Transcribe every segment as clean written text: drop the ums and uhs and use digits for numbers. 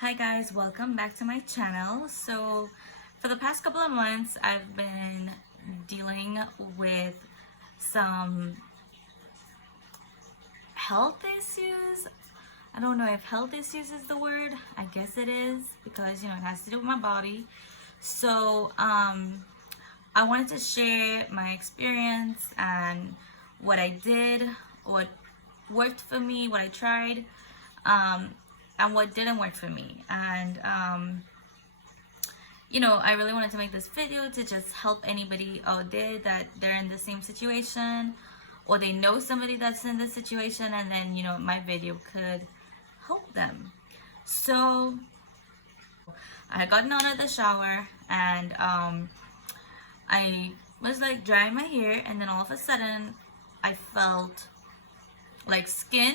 Hi guys, welcome back to my channel. So for the past couple of months I've been dealing with some health issues. I don't know if health issues is the word. I guess it is because it has to do with my body. So I wanted to share my experience and what I did, what worked for me, what I tried, and what didn't work for me. And I really wanted to make this video to just help anybody out there that they're in the same situation or they know somebody that's in this situation, and then my video could help them. So I had gotten out of the shower and I was like drying my hair, and then all of a sudden I felt like skin.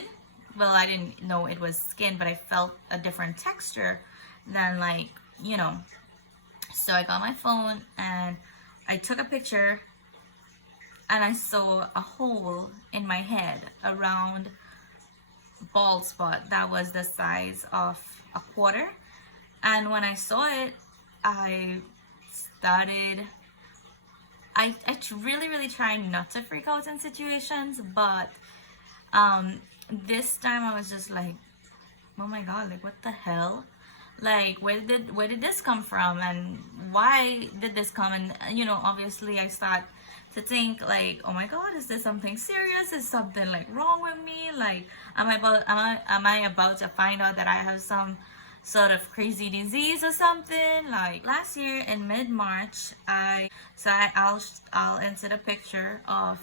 Well, I didn't know it was skin, but I felt a different texture than so I got my phone and I took a picture, and I saw a hole in my head, a round bald spot that was the size of a quarter. And when I saw it, I started I really try not to freak out in situations, but this time I was just like, oh my god, like what the hell, like where did this come from, and why did this come? And obviously I start to think like, oh my god, is this something serious? Is something like wrong with me? Like am I about to find out that I have some sort of crazy disease or something? Like last year in mid-March, I'll insert a picture of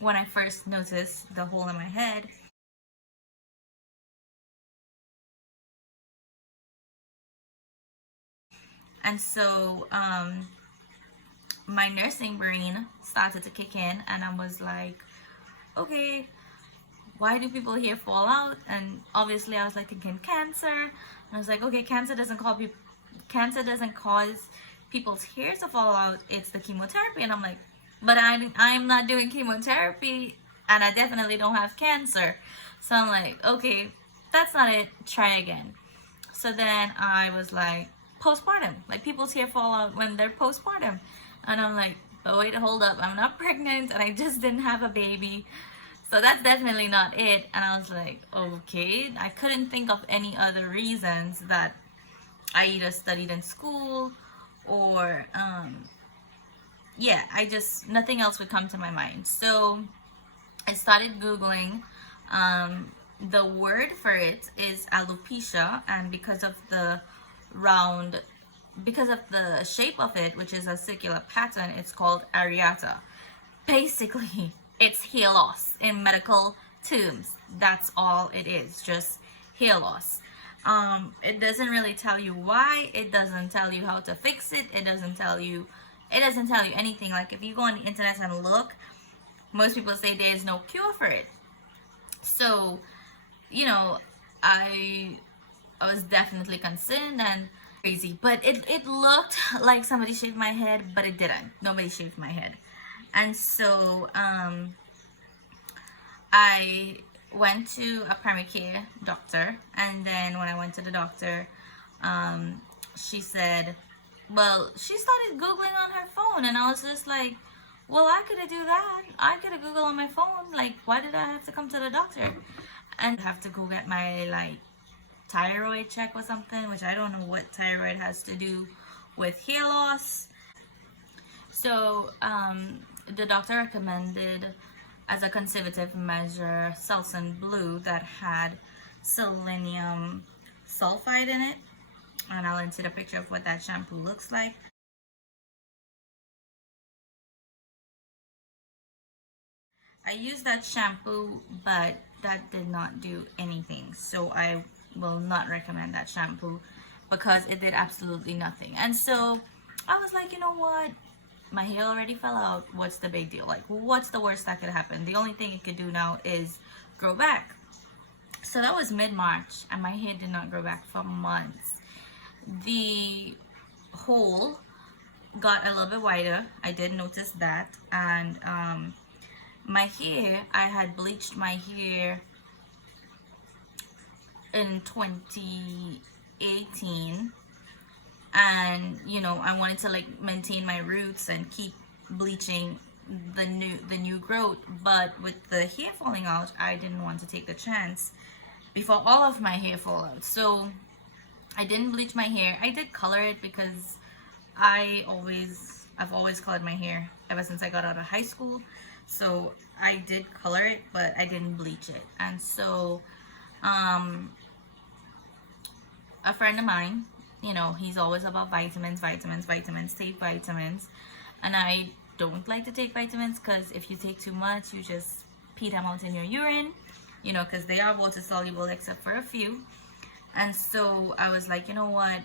when I first noticed the hole in my head. And so my nursing brain started to kick in, and I was like, okay, why do people here fall out? And obviously I was like thinking cancer. And I was like, okay, cancer doesn't cause people's hair to fall out, it's the chemotherapy. And I'm like, but I'm not doing chemotherapy, and I definitely don't have cancer. So I'm like, okay, that's not it, try again. So then I was like, postpartum, like people's hair fall out when they're postpartum. And I'm like, oh wait, hold up, I'm not pregnant and I just didn't have a baby, so that's definitely not it. And I was like, okay, I couldn't think of any other reasons that I either studied in school or nothing else would come to my mind. So I started Googling. The word for it is alopecia, and because of the shape of it, which is a circular pattern, it's called Areata. Basically, it's hair loss in medical terms. That's all it is, just hair loss. It doesn't really tell you why. It doesn't tell you how to fix it. It doesn't tell you anything. Like if you go on the internet and look, most people say there is no cure for it. So I was definitely concerned and crazy, but it looked like somebody shaved my head, but it didn't. Nobody shaved my head. And so I went to a primary care doctor, and then when I went to the doctor, she said, well, she started Googling on her phone, and I was just like, well, I could have do that. I could have Googled on my phone. Like, why did I have to come to the doctor? And have to go get my thyroid check or something, which I don't know what thyroid has to do with hair loss. So the doctor recommended, as a conservative measure, Selsun Blue that had selenium sulfide in it, and I'll insert a picture of what that shampoo looks like. I used that shampoo, but that did not do anything, so I will not recommend that shampoo because it did absolutely nothing. And so I was like, you know what, my hair already fell out, what's the big deal? Like, what's the worst that could happen? The only thing it could do now is grow back. So that was mid-March, and my hair did not grow back for months. The hole got a little bit wider, I did notice that. And my hair, I had bleached my hair in 18, and you know, I wanted to like maintain my roots and keep bleaching the new growth. But with the hair falling out, I didn't want to take the chance before all of my hair fall out. So I didn't bleach my hair. I did color it because I've always colored my hair ever since I got out of high school. So I did color it, but I didn't bleach it. And so a friend of mine, you know, he's always about vitamins, take vitamins. And I don't like to take vitamins because if you take too much, you just pee them out in your urine, you know, because they are water soluble except for a few. And so I was like, you know what,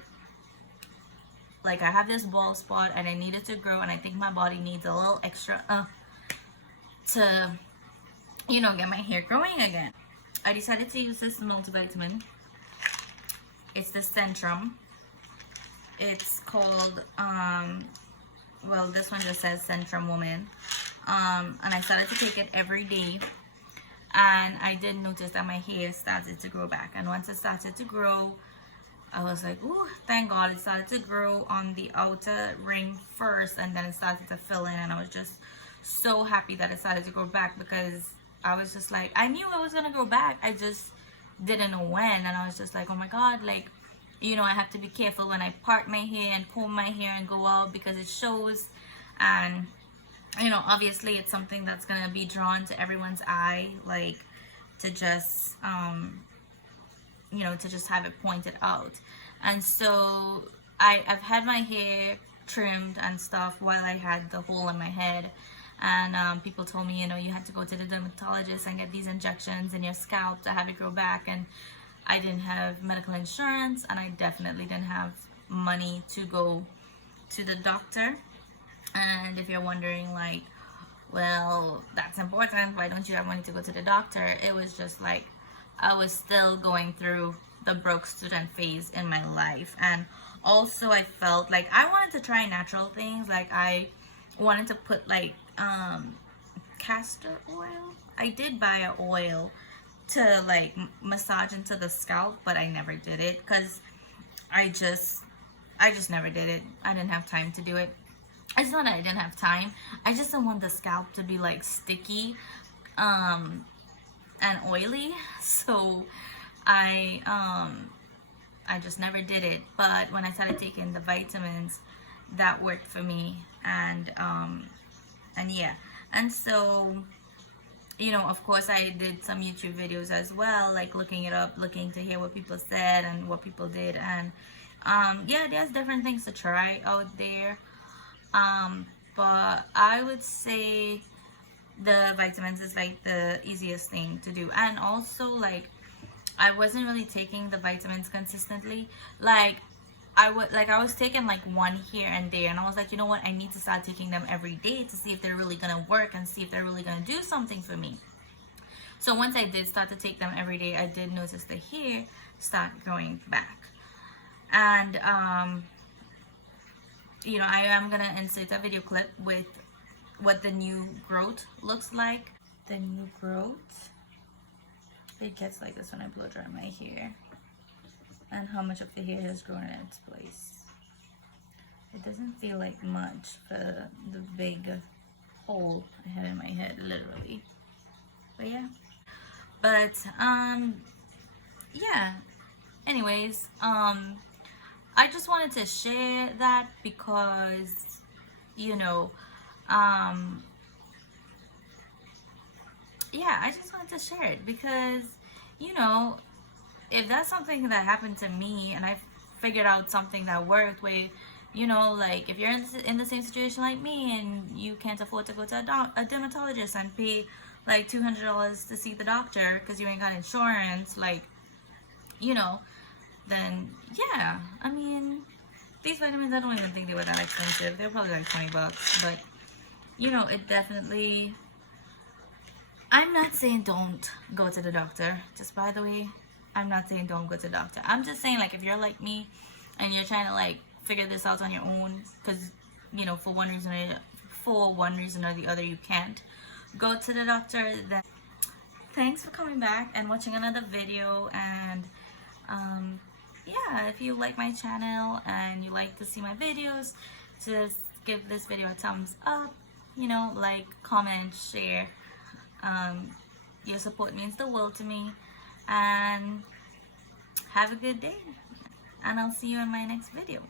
like I have this bald spot and I need it to grow, and I think my body needs a little extra to, you know, get my hair growing again. I decided to use this multivitamin. It's the Centrum. It's called well, this one just says Centrum Woman. And I started to take it every day, and I did notice that my hair started to grow back. And once it started to grow, I was like, oh, thank God. It started to grow on the outer ring first, and then it started to fill in, and I was just so happy that it started to grow back, because I was just like, I knew it was gonna grow back, I just didn't know when. And I was just like, oh my God, like, you know, I have to be careful when I part my hair and comb my hair and go out, because it shows. And you know, obviously it's something that's gonna be drawn to everyone's eye, like to just you know, to just have it pointed out. And so I've had my hair trimmed and stuff while I had the hole in my head. And people told me, you know, you had to go to the dermatologist and get these injections in your scalp to have it grow back. And I didn't have medical insurance, and I definitely didn't have money to go to the doctor. And if you're wondering, like, well, that's important, why don't you have money to go to the doctor? It was just like I was still going through the broke student phase in my life. And also I felt like I wanted to try natural things. Like I wanted to put like castor oil. I did buy an oil to like massage into the scalp, but I never did it because I just never did it. I didn't have time to do it. It's not that I didn't have time, I just didn't want the scalp to be like sticky and oily. So I just never did it. But when I started taking the vitamins, that worked for me. And yeah, and so, you know, of course I did some YouTube videos as well, like looking it up, looking to hear what people said and what people did. And yeah, there's different things to try out there. But I would say the vitamins is like the easiest thing to do. And also, like, I wasn't really taking the vitamins consistently. Like I was taking like one here and there, and I was like, you know what, I need to start taking them every day to see if they're really gonna work and see if they're really gonna do something for me. So once I did start to take them every day, I did notice the hair start growing back. And you know, I am gonna insert a video clip with what the new growth looks like. The new growth, it gets like this when I blow dry my hair, and how much of the hair has grown in its place. It doesn't feel like much for the big hole I had in my head, literally. But yeah. But yeah. Anyways, I just wanted to share that because, you know, yeah, I just wanted to share it because, you know, if that's something that happened to me and I figured out something that worked, where, you know, like if you're in the same situation like me and you can't afford to go to a dermatologist and pay like $200 to see the doctor because you ain't got insurance, like, you know, then yeah, I mean, these vitamins, I don't even think they were that expensive. They're probably like 20 bucks, but you know, it definitely, I'm not saying don't go to the doctor, just by the way. I'm not saying don't go to the doctor. I'm just saying, like, if you're like me and you're trying to like figure this out on your own because, you know, for one reason or the other you can't go to the doctor, then thanks for coming back and watching another video. And yeah, yeah, if you like my channel and you like to see my videos, just give this video a thumbs up, you know, like, comment, share. Your support means the world to me. And have a good day, and I'll see you in my next video.